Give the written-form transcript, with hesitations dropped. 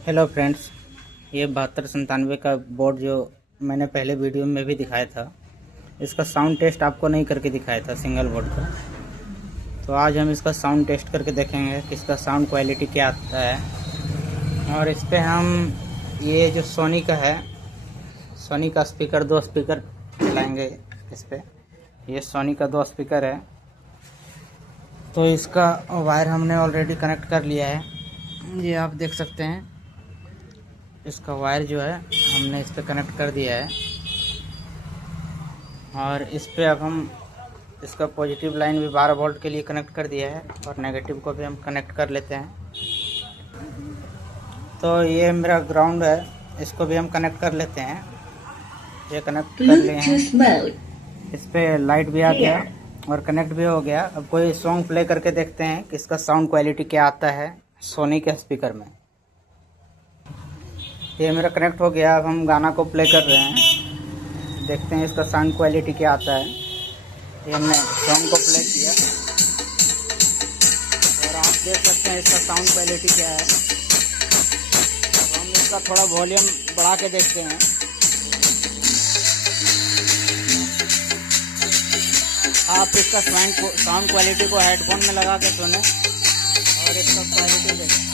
Hello friends, ये 7297 का board जो मैंने पहले वीडियो में भी दिखाया था, इसका साउंड टेस्ट आपको नहीं करके दिखाया था सिंगल बोर्ड का। तो आज हम इसका साउंड टेस्ट करके देखेंगे कि इसका साउंड क्वालिटी क्या आता है। और इस पर हम ये जो सोनी का है, सोनी का स्पीकर, 2 स्पीकर चलाएंगे इस पर। ये सोनी का 2 स्पीकर है। तो इसका वायर हमने ऑलरेडी कनेक्ट कर लिया है, ये आप देख सकते हैं। इसका वायर जो है हमने इस पे कनेक्ट कर दिया है और इस पे अब हम इसका पॉजिटिव लाइन भी 12 वोल्ट के लिए कनेक्ट कर दिया है और नेगेटिव को भी हम कनेक्ट कर लेते हैं। तो ये मेरा ग्राउंड है, इसको भी हम कनेक्ट कर लेते हैं। ये कनेक्ट कर लिए हैं, इस पे लाइट भी आ गया और कनेक्ट भी हो गया। अब कोई सॉन्ग प्ले करके देखते हैं कि इसका साउंड क्वालिटी क्या आता है सोनी के स्पीकर में। ये मेरा कनेक्ट हो गया। अब हम गाना को प्ले कर रहे हैं, देखते हैं इसका साउंड क्वालिटी क्या आता है। ये हमने सॉन्ग को प्ले किया और आप देख सकते हैं इसका साउंड क्वालिटी क्या है। अब हम इसका थोड़ा वॉल्यूम बढ़ा के देखते हैं। आप इसका साउंड क्वालिटी को हेडफोन में लगा के सुने और इसका क्वालिटी देखें।